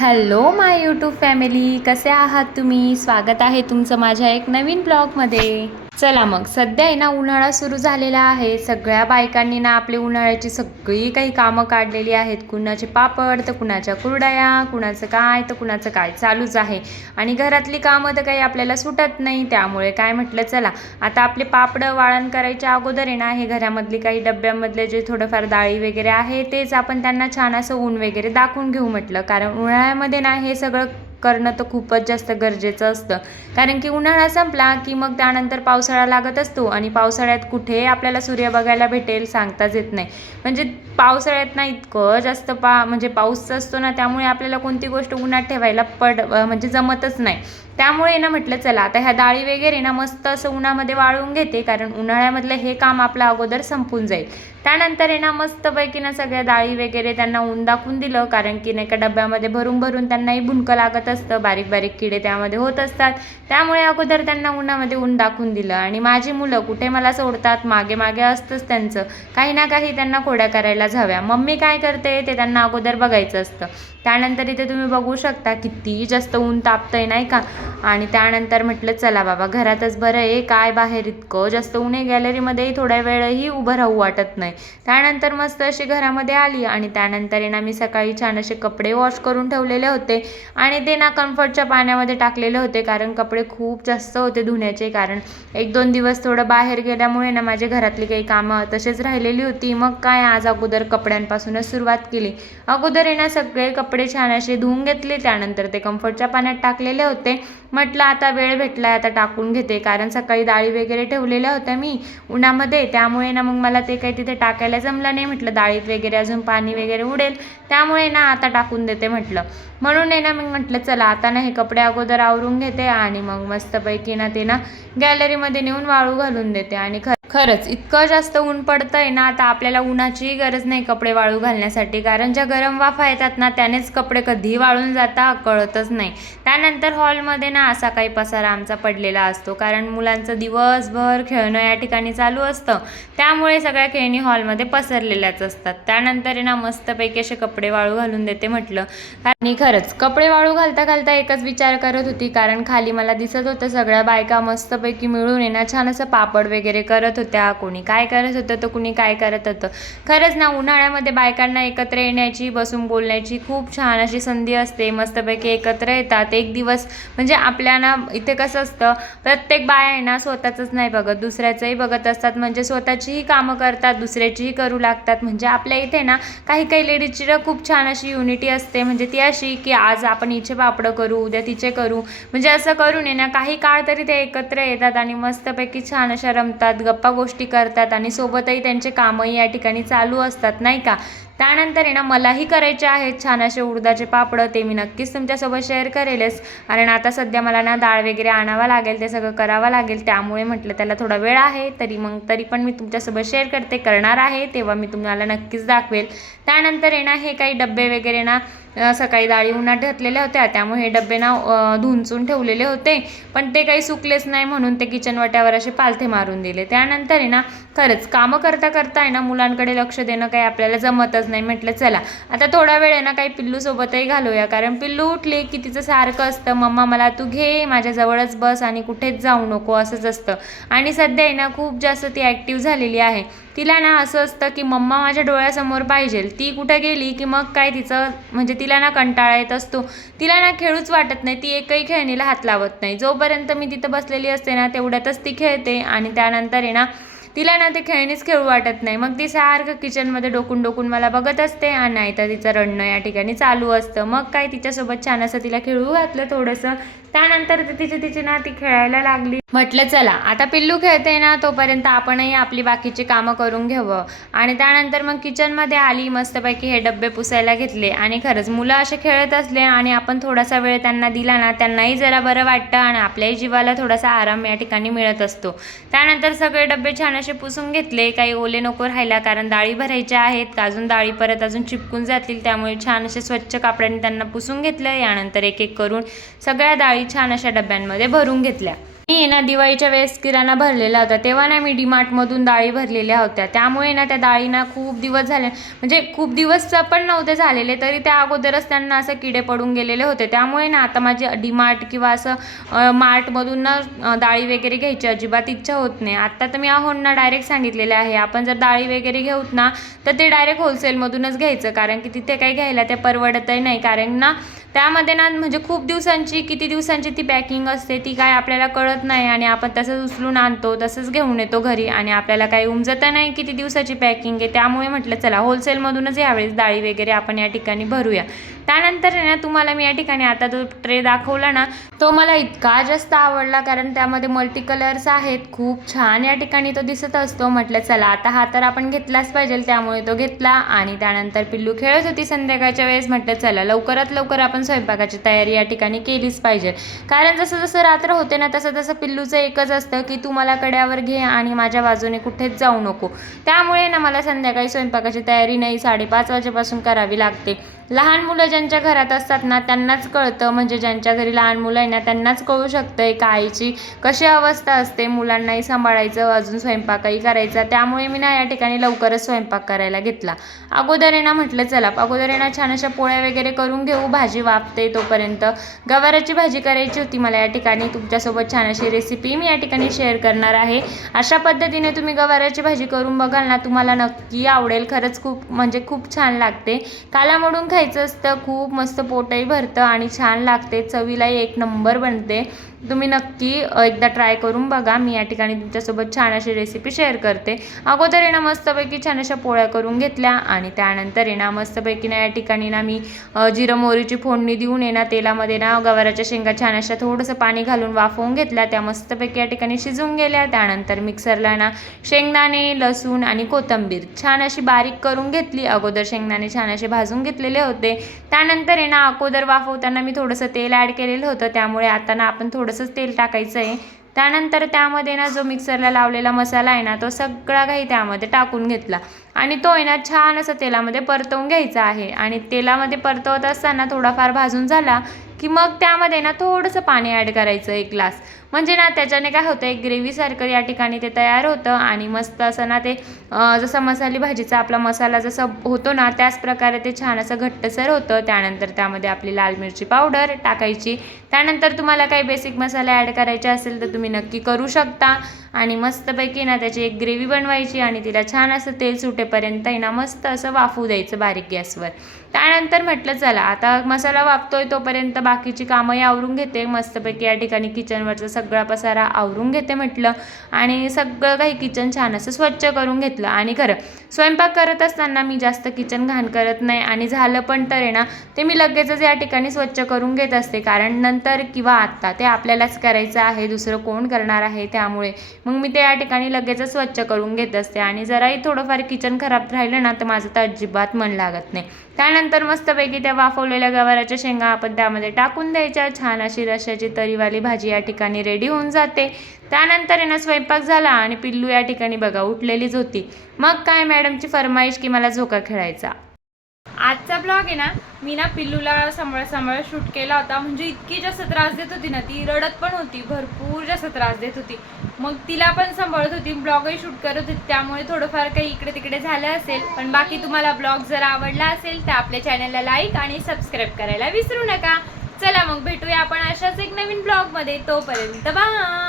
Hello माय YouTube family, कसे आहात तुम्ही? स्वागत आहे तुमचं माझ्या एक नवीन ब्लॉगमध्ये. चला मग, सध्या आहे ना उन्हाळा सुरू झालेला आहे. सगळ्या बायकांनी ना आपली उन्हाळ्याची सगळी काही कामं काढलेली आहेत. कुणाचे पापड तर कुणाच्या कुरडया, कुणाचं काय तर कुणाचं काय चालूच आहे. आणि घरातली कामं तर काही आपल्याला सुटत नाही. त्यामुळे काय म्हटलं, चला आता आपले पापडं वाळण करायच्या अगोदर आहे ना हे घरामधली काही डब्यामधले जे थोडंफार डाळी वगैरे आहे तेच आपण त्यांना छान असं ऊन वगैरे दाखवून घेऊ म्हटलं. कारण उन्हाळ्यामध्ये ना हे सगळं करणं तर खूपच जास्त गरजेचं असतं. कारण की उन्हाळा संपला की मग त्यानंतर पावसाळा लागत असतो आणि पावसाळ्यात कुठे आपल्याला सूर्य बघायला भेटेल सांगताच येत नाही. म्हणजे पावसाळ्यात ना इतकं जास्त म्हणजे पाऊस असतो ना, त्यामुळे आपल्याला कोणती गोष्ट उन्हात ठेवायला म्हणजे जमतच नाही. त्यामुळे ना म्हटलं चला आता ह्या डाळी वगैरे ना मस्त असं उन्हामध्ये वाळवून घेते, कारण उन्हाळ्यामधलं हे काम आपलं अगोदर संपून जाईल. त्यानंतर आहे ना मस्तपैकी ना सगळ्या डाळी वगैरे त्यांना ऊन दाखवून दिलं, कारण की नाही का डब्यामध्ये भरून भरून त्यांनाही भुंकं लागत असतं, बारीक बारीक किडे त्यामध्ये होत असतात. त्यामुळे अगोदर त्यांना उन्हामध्ये ऊन दाखवून दिलं. आणि माझी मुलं कुठे मला सोडतात, मागे मागे असतंच त्यांचं काही ना काही, त्यांना खोड्या करायलाच हव्या. मम्मी काय करते ते त्यांना अगोदर बघायचं असतं. त्यानंतर इथे तुम्ही बघू शकता किती जास्त ऊन तापतंय नाही का. आणि त्यानंतर म्हटलं चला बाबा घरातच बरं आहे, काय बाहेर इतकं जास्त ऊन आहे, गॅलरीमध्येही थोड्या वेळही उभं राहू वाटत नाही. त्यानंतर मस्त अशी घरामध्ये आली आणि त्यानंतर ना मी सकाळी छान असे कपडे वॉश करून ठेवलेले होते आणि ते ना कम्फर्टच्या पाण्यामध्ये टाकलेले होते, कारण कपडे खूप जास्त होते धुण्याचे. कारण 1-2 दिवस थोडं बाहेर गेल्यामुळे ना माझे घरातली काही कामं तसेच राहिलेली होती. मग काय आज अगोदर कपड्यांपासूनच सुरुवात केली. अगोदर ना सगळे कपडे छान असे धुवून घेतले, त्यानंतर ते कम्फर्टच्या पाण्यात टाकलेले होते. म्हटलं आता वेळ भेटलाय आता टाकून घेते, कारण सकाळी डाळी वगैरे ठेवलेल्या होत्या मी उन्हामध्ये. त्यामुळे ना मग मला ते काही तिथे टाकायला जमलं नाही. म्हटलं डाळीत वगैरे अजून पाणी वगैरे उडेल, त्यामुळे ना आता टाकून देते म्हटलं. म्हणून ना मग म्हटलं चला आता ना हे कपडे अगोदर आवरून घेते आणि मग मस्तपैकी ना ते ना गॅलरीमध्ये नेऊन वाळू घालून देते. आणि खरंच इतकं जास्त ऊन पडतंय ना, आता आपल्याला उन्हाचीही गरज नाही कपडे वाळू घालण्यासाठी, कारण ज्या गरम वाफा येतात ना त्यानेच कपडे कधी वाळून जाता कळतच नाही. त्यानंतर हॉलमध्ये ना असा काही पसारा आमचा पडलेला असतो, कारण मुलांचं दिवसभर खेळणं या ठिकाणी चालू असतं. त्यामुळे सगळ्या खेळणी हॉलमध्ये पसरलेल्याच असतात. त्यानंतर ना मस्तपैकी असे कपडे वाळू घालून देते म्हटलं. आणि खरंच कपडे वाळू घालता घालता एकच विचार करत होती, कारण खाली मला दिसत होतं सगळ्या बायका मस्तपैकी मिळून ना छान असं पापड वगैरे करत होत्या. कोणी काय करत होतं तर कुणी काय करत होतं. खरंच ना उन्हाळ्यामध्ये बायकांना एकत्र येण्याची, बसून बोलण्याची खूप छान अशी संधी असते. मस्तपैकी एकत्र येतात एक दिवस. म्हणजे आपल्या ना इथे कसं असतं, प्रत्येक बाया आहे ना स्वतःच नाही बघत, दुसऱ्याचंही बघत असतात. म्हणजे स्वतःचीही कामं करतात, दुसऱ्याचीही करू लागतात. म्हणजे आपल्या इथे ना काही काही लेडीजची खूप छान अशी युनिटी असते. म्हणजे ती अशी की आज आपण हिचे पापडं करू, उद्या तिचे करू. म्हणजे असं करून ना काही काळ तरी ते एकत्र येतात आणि मस्तपैकी छान अशा रमतात, गप्पा गोष्टी करतात आणि सोबतही त्यांचे कामही या ठिकाणी चालू असतात नाही का. त्यानंतर ना मलाही करायचे आहेत छान असे उडदाचे पापडं, ते मी नक्कीच तुमच्यासोबत शेअर करेलच. कारण आता सध्या मला ना डाळ वगैरे आणावं लागेल, ते सगळं करावं लागेल. त्यामुळे म्हटलं त्याला थोडा वेळ आहे, तरी पण मी तुमच्यासोबत शेअर करणार आहे, तेव्हा मी तुम्हाला नक्कीच दाखवेल. त्यानंतर ना हे काही डब्बे वगैरे ना सकाळी डाळी उन्हात घातलेल्या होत्या, त्यामुळे हे डबे ना धुंचून ठेवलेले होते, पण ते काही सुकलेच नाही म्हणून ते किचन वाट्यावर असे पालथे मारून दिले. त्यानंतर ना खरंच कामं करता करता ना मुलांकडे लक्ष देणं काही आपल्याला जमतच नाही. म्हटलं चला आता थोडा वेळ ना काही पिल्लूसोबतही घालूया, कारण पिल्लू उठली की तिचं सारखं असतं मम्मा मला तू घे, माझ्याजवळच बस आणि कुठेच जाऊ नको असंच असतं. आणि सध्या ना खूप जास्त ती ॲक्टिव्ह झालेली आहे. तिला ना असं असतं की मम्मा माझ्या डोळ्यासमोर पाहिजे. ती कुठे गेली की मग काय तिचं म्हणजे तिला ना कंटाळा येत असतो. तिला ना खेळूच वाटत नाही, ती एकही खेळणीला हात लावत नाही. जोपर्यंत मी तिथं बसलेली असते ना तेवढ्यातच ती खेळते आणि त्यानंतर ना तिला ना ते खेळणीच खेळू वाटत नाही. मग ती सारखं किचनमध्ये डोकून डोकून मला बघत असते आणि नाही तर तिचं रडणं या ठिकाणी चालू असतं. मग काय तिच्यासोबत छान असं तिला खेळू घातलं थोडंसं. त्यानंतर तिची ना ती खेळायला लागली. म्हटलं चला आता पिल्लू खेळते ना तोपर्यंत आपणही आपली बाकीची कामं करून घ्यावं. आणि त्यानंतर मग किचनमध्ये आली, मस्तपैकी हे डब्बे पुसायला घेतले. आणि खरंच मुलं असे खेळत असले आणि आपण थोडासा वेळ त्यांना दिला ना, त्यांनाही जरा बरं वाटतं आणि आपल्याही जीवाला थोडासा आराम या ठिकाणी मिळत असतो. त्यानंतर सगळे डब्बे छान असे पुसून घेतले, काही ओले नको राहिला, कारण डाळी भरायच्या आहेत, अजून डाळी परत अजून चिपकून जातील. त्यामुळे छान असे स्वच्छ कापडाने त्यांना पुसून घेतलं. यानंतर एक एक करून सगळ्या डाळी छान अशा डब्यांमध्ये भरून घेतल्या. मी ना दिवाळीच्या वेळेस किराणा भरलेला होता, तेव्हा ना मी डीमार्टमधून डाळी भरलेल्या होत्या. त्यामुळे ना त्या डाळीना खूप दिवस झाले, म्हणजे खूप दिवस पण नव्हते झालेले तरी त्या अगोदरच त्यांना असं किडे पडून गेलेले होते. त्यामुळे ना आता माझी डीमार्ट किंवा असं मार्टमधून ना डाळी वगैरे घ्यायची अजिबात इच्छा होत नाही. आता तर मी आहोंना डायरेक्ट सांगितलेले आहे, आपण जर डाळी वगैरे घेऊत ना तर ते डायरेक्ट होलसेलमधूनच घ्यायचं, कारण की तिथे काही घ्यायला ते परवडतही नाही. कारण ना त्यामध्ये ना म्हणजे खूप दिवसांची, किती दिवसांची ती पॅकिंग असते ती काय आपल्याला कळत नाही आणि आपण तसंच उचलून आणतो, तसंच घेऊन येतो घरी आणि आपल्याला काही उमजत नाही किती दिवसाची पॅकिंग आहे. त्यामुळे म्हटलं चला होलसेलमधूनच यावेळेस डाळी वगैरे आपण या ठिकाणी भरूया. त्यानंतर ना तुम्हाला मी या ठिकाणी आता जो ट्रे दाखवला ना तो मला इतका जास्त आवडला, कारण त्यामध्ये मल्टी कलर्स आहेत, खूप छान या ठिकाणी तो दिसत असतो. म्हटलं चला आता हा तर आपण घेतलाच पाहिजे, त्यामुळे तो घेतला. आणि त्यानंतर पिल्लू खेळत होती संध्याकाळच्या वेळेस, म्हटलं चला लवकरात लवकर आपण स्वयंपाकाची तयारी या ठिकाणी केलीच पाहिजे. कारण जसं जसं रात्र होते ना तसं तसं पिल्लूचं एकच असतं की तू मला कड्यावर घे आणि माझ्या बाजूने कुठेच जाऊ नको. त्यामुळे ना मला संध्याकाळी स्वयंपाकाची तयारी नाही 5:30 वाजेपासून करावी लागते. लहान मुलं ज्यांच्या घरात असतात ना त्यांनाच कळतं, म्हणजे ज्यांच्या घरी लहान मुलं आहे ना त्यांनाच कळू शकतं एक आईची कशी अवस्था असते, मुलांनाही सांभाळायचं अजून स्वयंपाकही करायचा. त्यामुळे मी ना या ठिकाणी लवकरच स्वयंपाक करायला घेतला. अगोदर आहे ना म्हटलं चला अगोदर आहे ना छान अशा पोळ्या वगैरे करून घेऊ, भाजी वाफते तोपर्यंत. गवाराची भाजी करायची होती मला या ठिकाणी, तुमच्यासोबत छान अशी रेसिपी मी या ठिकाणी शेअर करणार आहे. अशा पद्धतीने तुम्ही गवाराची भाजी करून बघाल ना तुम्हाला नक्की आवडेल. खरंच खूप म्हणजे खूप छान लागते. कालामडून खायचं असतं, खूप मस्त पोटही भरतं आणि छान लागते, चवीलाही एक नंबर बनते. तुम्ही नक्की एकदा ट्राय करून बघा. मी या ठिकाणी तुमच्यासोबत छान अशी रेसिपी शेअर करते. अगोदर आहे ना मस्तपैकी छान अशा पोळ्या करून घेतल्या आणि त्यानंतर आहे ना मस्तपैकी ना या ठिकाणी ना मी जिरं मोहरीची फोडणी देऊन आहे ना तेलामध्ये ना गवाराच्या शेंगा छान अशा थोडंसं पाणी घालून वाफवून घेतल्या. त्या मस्तपैकी या ठिकाणी शिजून गेल्या. त्यानंतर मिक्सरला ना शेंगदाणे, लसूण आणि कोथिंबीर छान अशी बारीक करून घेतली. अगोदर शेंगदाणे छान असे भाजून घेतलेले होते. त्यानंतर आहे ना अगोदर वाफवताना मी थोडंसं तेल ॲड केलेलं होतं, त्यामुळे आता ना आपण थोडंसंच तेल टाकायचं आहे. त्यानंतर त्यामध्ये ना जो मिक्सरला लावलेला मसाला आहे ना तो सगळा काही त्यामध्ये टाकून घेतला आणि तो आहे ना छान असं तेलामध्ये परतवून घ्यायचा आहे. आणि तेलामध्ये परतवत असताना थोडाफार भाजून झाला की मग त्यामध्ये ना थोडंसं पाणी ॲड करायचं 1 ग्लास, म्हणजे ना त्याच्याने काय होतं एक ग्रेव्हीसारखं या ठिकाणी ते तयार होतं आणि मस्त असं ना ते जसं मसाली भाजीचा आपला मसाला जसा होतो ना त्याच प्रकारे ते छान असं घट्टसर होतं. त्यानंतर त्यामध्ये आपली लाल मिरची पावडर टाकायची. त्यानंतर तुम्हाला काही बेसिक मसाले ॲड करायचे असेल तर तुम्ही नक्की करू शकता आणि मस्तपैकी ना त्याची एक ग्रेव्ही बनवायची आणि तिला छान असं तेल सुटेपर्यंत आहे ना मस्त असं वाफू द्यायचं बारीक गॅसवर. त्यानंतर म्हटलं चला आता मसाला वाफतोय तोपर्यंत बाकीची कामंही आवरून घेते. मस्तपैकी या ठिकाणी किचनवरचा सगळा पसारा आवरून घेते म्हटलं आणि सगळं काही किचन छान असं स्वच्छ करून घेतलं. आणि खरं स्वयंपाक करत असताना मी जास्त किचन घाण करत नाही आणि झालं पण तर आहे ना ते मी लगेचच या ठिकाणी स्वच्छ करून घेत असते, कारण नंतर किंवा आत्ता ते आपल्यालाच करायचं आहे, दुसरं कोण करणार आहे. त्यामुळे मग मी ते या ठिकाणी लगेचच स्वच्छ करून घेत असते आणि जराही थोडंफार किचन खराब राहिलं ना तर माझं तर अजिबात मन लागत नाही. त्यानंतर मस्तपैकी त्या वाफवलेल्या गवाराच्या शेंगा आपण त्यामध्ये टाकून द्यायच्या. छान अशी रश्श्याची तरीवाली भाजी या ठिकाणी रेडी होऊन जाते. त्यानंतर आहे ना स्वयंपाक झाला आणि पिल्लू या ठिकाणी बघा उठलेलीच होती. मग काय मॅडमची फरमाईश की मला झोका खेळायचा. आजचा ब्लॉग आहे ना मी ना पिल्लूला सांभाळ शूट केला होता, म्हणजे इतकी जास्त त्रास देत होती ना ती, रडत पण होती, भरपूर जास्त त्रास देत होती. मग तिला पण सांभाळत होती, ब्लॉगही शूट करत होती, त्यामुळे थोडंफार काही इकडे तिकडे झालं असेल. पण बाकी तुम्हाला ब्लॉग जर आवडला असेल तर आपल्या चॅनलला लाईक आणि सबस्क्राईब करायला विसरू नका. चला मग भेटूया आपण अशाच एक नवीन ब्लॉगमध्ये. तोपर्यंत बाय.